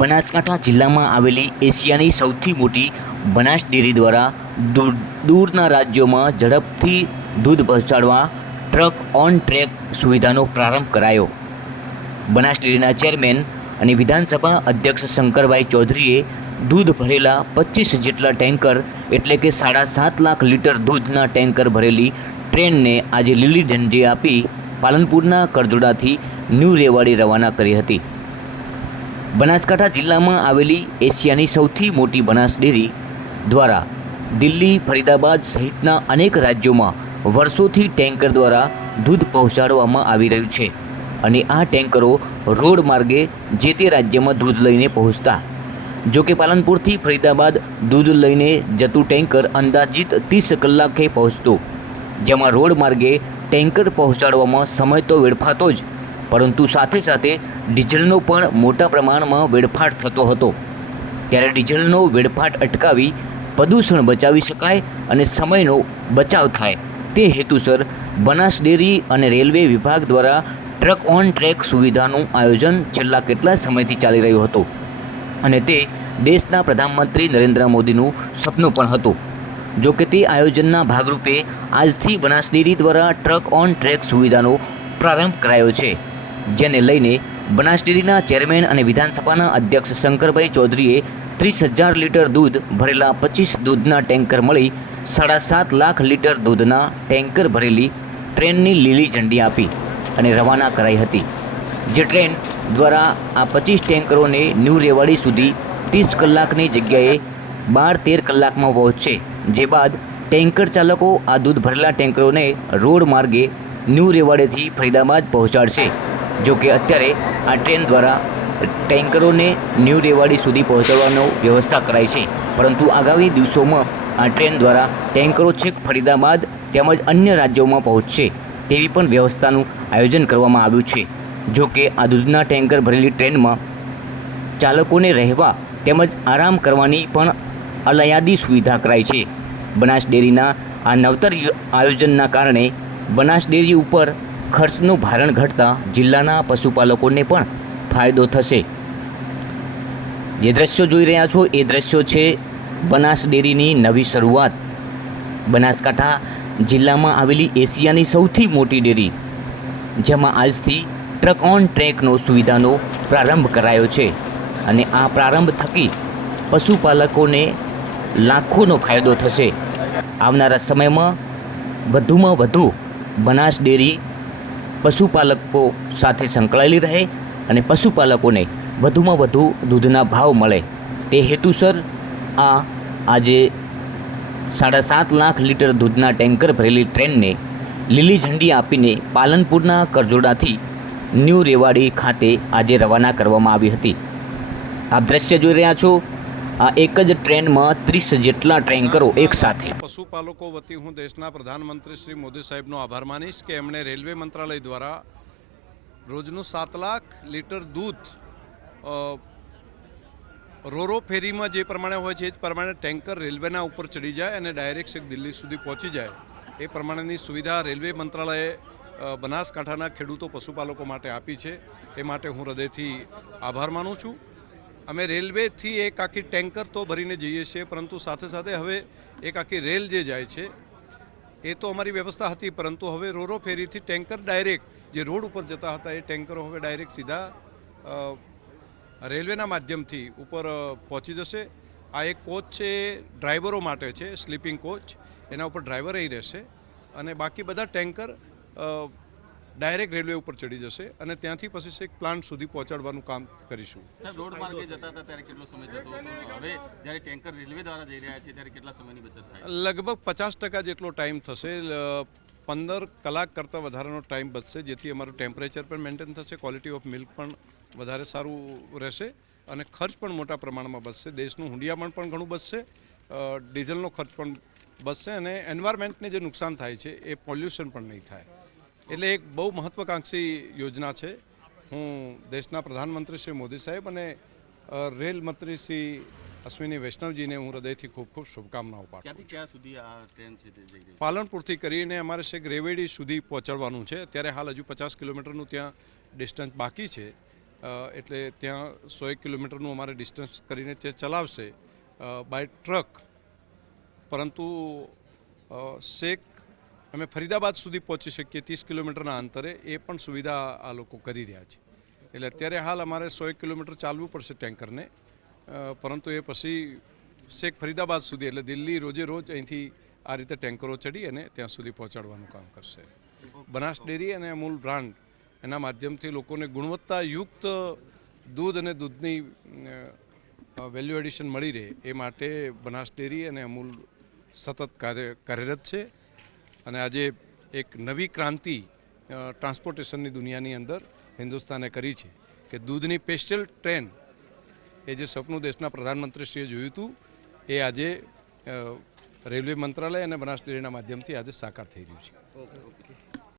બનાસકાંઠા જિલ્લામાં આવેલી એશિયાની સૌથી મોટી બનાસ ડેરી દ્વારા દૂરના રાજ્યોમાં ઝડપથી દૂધ પહોંચાડવા ટ્રક ઓન ટ્રેક સુવિધાનો પ્રારંભ કરાયો. બનાસ ડેરીના ચેરમેન અને વિધાનસભા અધ્યક્ષ શંકરભાઈ ચૌધરીએ દૂધ ભરેલા 25 જેટલા ટેન્કર એટલે કે 7.5 લાખ લીટર દૂધના ટેન્કર ભરેલી ટ્રેનને આજે લીલી ઝંડી આપી પાલનપુરના કરજોડાથી ન્યૂ રેવાડી રવાના કરી હતી. બનાસકાંઠા જિલ્લામાં આવેલી એશિયાની સૌથી મોટી બનાસ ડેરી દ્વારા દિલ્હી, ફરીદાબાદ સહિતના અનેક રાજ્યોમાં વર્ષોથી ટેન્કર દ્વારા દૂધ પહોંચાડવામાં આવી રહ્યું છે અને આ ટેન્કરો રોડ માર્ગે જે તે રાજ્યમાં દૂધ લઈને પહોંચતા. જો કે પાલનપુરથી ફરીદાબાદ દૂધ લઈને જતું ટેન્કર અંદાજિત 30 કલાકે પહોંચતું, જેમાં રોડ માર્ગે ટેન્કર પહોંચાડવામાં સમય તો વેડફાતો જ, પરંતુ સાથે સાથે ડીઝલનો પણ મોટા પ્રમાણમાં વેડફાટ થતો હતો. ત્યારે ડીઝલનો વેડફાટ અટકાવી પ્રદૂષણ બચાવી શકાય અને સમયનો બચાવ થાય તે હેતુસર બનાસ ડેરી અને રેલવે વિભાગ દ્વારા ટ્રક ઓન ટ્રેક સુવિધાનું આયોજન છેલ્લા કેટલા સમયથી ચાલી રહ્યું હતું અને તે દેશના પ્રધાનમંત્રી નરેન્દ્ર મોદીનું સપનું પણ હતું. જો કે તે આયોજનના ભાગરૂપે આજથી બનાસ ડેરી દ્વારા ટ્રક ઓન ટ્રેક સુવિધાનો પ્રારંભ કરાયો છે, જેને લઈને બનાસ ડેરીના ચેરમેન અને વિધાનસભાના અધ્યક્ષ શંકરભાઈ ચૌધરીએ 30,000 લીટર દૂધ ભરેલા 25 દૂધના ટેન્કર મળી 7.5 લાખ લીટર દૂધના ટેન્કર ભરેલી ટ્રેનની લીલી ઝંડી આપી અને રવાના કરાઈ હતી. જે ટ્રેન દ્વારા આ 25 ટેન્કરોને ન્યૂ રેવાડી સુધી 30 કલાકની જગ્યાએ 12-13 કલાકમાં પહોંચશે. જે બાદ ટેન્કર ચાલકો આ દૂધ ભરેલા ટેન્કરોને રોડ માર્ગે ન્યૂ રેવાડીથી ફરીદાબાદ પહોંચાડશે. જો કે અત્યારે આ ટ્રેન દ્વારા ટેન્કરોને ન્યૂ રેવાડી સુધી પહોંચાડવાનો વ્યવસ્થા કરાઈ છે, પરંતુ આગામી દિવસોમાં આ ટ્રેન દ્વારા ટેન્કરો છેક ફરીદાબાદ તેમજ અન્ય રાજ્યોમાં પહોંચશે તેવી પણ વ્યવસ્થાનું આયોજન કરવામાં આવ્યું છે. જો કે આ દૂધના ટેન્કર ભરેલી ટ્રેનમાં ચાલકોને રહેવા તેમજ આરામ કરવાની પણ અલાયદી સુવિધા કરાઈ છે. બનાસ ડેરીના આ નવતર આયોજનના કારણે બનાસ ડેરી ઉપર ખર્ચનું ભારણ ઘટતા જિલ્લાના પશુપાલકોને પણ ફાયદો થશે. જે દ્રશ્યો જોઈ રહ્યા છો એ દ્રશ્યો છે બનાસ ડેરીની નવી શરૂઆત. બનાસકાંઠા જિલ્લામાં આવેલી એશિયાની સૌથી મોટી ડેરી, જેમાં આજથી ટ્રક ઓન ટ્રેકનો સુવિધાનો પ્રારંભ કરાયો છે અને આ પ્રારંભ થકી પશુપાલકોને લાખોનો ફાયદો થશે. આવનારા સમયમાં વધુમાં વધુ બનાસ ડેરી પશુપાલકો સાથે સંકળાયેલી રહે અને પશુપાલકોને વધુમાં વધુ દૂધના ભાવ મળે તે હેતુસર આજે 7.5 લાખ લીટર દૂધના ટેન્કર ભરેલી ટ્રેનને લીલી ઝંડી આપીને પાલનપુરના કરજોડાથી ન્યૂ રેવાડી ખાતે આજે રવાના કરવામાં આવી હતી. આપ દ્રશ્ય જોઈ રહ્યા છો, આ એક જ ટ્રેનમાં 30 જેટલા ટેન્કરો એક સાથે. પશુપાલકો વતી હું દેશના પ્રધાનમંત્રી શ્રી મોદી સાહેબનો આભાર માનીશ કે એમણે રેલવે મંત્રાલય દ્વારા રોજનું 7 લાખ લીટર દૂધ રોરો ફેરીમાં જે પ્રમાણે હોય છે એ જ પ્રમાણે ટેન્કર રેલવેના ઉપર ચડી જાય અને ડાયરેક્ટ દિલ્હી સુધી પહોંચી જાય એ પ્રમાણેની સુવિધા રેલવે મંત્રાલયે બનાસકાંઠાના ખેડૂતો પશુપાલકો માટે આપી છે. એ માટે હું હૃદયથી આભાર માનું છું. અમે રેલવેથી એક આખી ટેન્કર તો ભરીને જઈએ છીએ, પરંતુ સાથે સાથે હવે એક આખી રેલ જે જાય છે એ તો અમારી વ્યવસ્થા હતી, પરંતુ હવે રોરો ફેરીથી ટેન્કર ડાયરેક્ટ જે રોડ ઉપર જતા હતા એ ટેન્કરો હવે ડાયરેક્ટ સીધા રેલવેના માધ્યમથી ઉપર પહોંચી જશે. આ એક કોચ છે ડ્રાઈવરો માટે છે, સ્લીપિંગ કોચ, એના ઉપર ડ્રાઈવર અહીં રહેશે અને બાકી બધા ટેન્કર ડાયરેક્ટ રેલવે ઉપર ચડી જશે અને ત્યાંથી પછી એક પ્લાન્ટ સુધી પહોંચાડવાનું કામ કરીશું. રોડ માર્ગે જતા હતા ત્યારે કેટલો સમય જતો હતો, હવે જ્યારે ટેન્કર રેલવે દ્વારા જઈ રહ્યા છે ત્યારે કેટલા સમયની બચત થાય? લગભગ 50% જેટલો ટાઈમ થશે. 15 કલાક કરતાં વધારાનો ટાઈમ બચશે, જેથી અમારું ટેમ્પરેચર પણ મેન્ટેન થશે, ક્વોલિટી ઓફ મિલ્ક પણ વધારે સારું રહેશે અને ખર્ચ પણ મોટા પ્રમાણમાં બચશે. દેશનું હુંડિયામણ પણ ઘણું બચશે, ડીઝલનો ખર્ચ પણ બચશે અને એન્વાયરમેન્ટને જે નુકસાન થાય છે એ પોલ્યુશન પણ નહીં થાય. એટલે એક બહુ મહત્વાકાંક્ષી યોજના છે. હું દેશના પ્રધાનમંત્રી શ્રી મોદી સાહેબ અને રેલ મંત્રી શ્રી અશ્વિની વૈષ્ણવજીને હું હૃદયથી ખૂબ ખૂબ શુભકામનાઓ પાઠવું છું. ક્યાં સુધી આ ટ્રેન છે તે જઈ રહી છે? પાલનપુરથી કરીને અમારે છેક રેવેડી સુધી પહોંચાડવાનું છે. અત્યારે હાલ હજુ 50 કિલોમીટરનું ત્યાં ડિસ્ટન્સ બાકી છે. એટલે ત્યાં 100 કિલોમીટરનું અમારે ડિસ્ટન્સ કરીને તે ચલાવશે બાય ટ્રક. પરંતુ શેખ અમે ફરીદાબાદ સુધી પહોંચી શકીએ 30 કિલોમીટરના અંતરે, એ પણ સુવિધા આ લોકો કરી રહ્યા છે. એટલે અત્યારે હાલ અમારે 100 કિલોમીટર ચાલવું પડશે ટેન્કરને, પરંતુ એ પછી શેખ ફરીદાબાદ સુધી, એટલે દિલ્હી રોજે રોજ અહીંથી આ રીતે ટેન્કરો ચડી અને ત્યાં સુધી પહોંચાડવાનું કામ કરશે. બનાસ ડેરી અને અમૂલ બ્રાન્ડ એના માધ્યમથી લોકોને ગુણવત્તાયુક્ત દૂધ અને દૂધની વેલ્યુ એડિશન મળી રહે એ માટે બનાસ ડેરી અને અમૂલ સતત કાર્યરત છે. અને આજે એક નવી ક્રાંતિ ટ્રાન્સપોર્ટેશનની દુનિયાની અંદર હિન્દુસ્તાને કરી છે કે દૂધની સ્પેશિયલ ટ્રેન, એ જે સપનું દેશના પ્રધાનમંત્રીશ્રીએ જોયું હતું, એ આજે રેલવે મંત્રાલય અને બનાસ ડેરીના માધ્યમથી આજે સાકાર થઈ રહ્યું છે. ઓકે.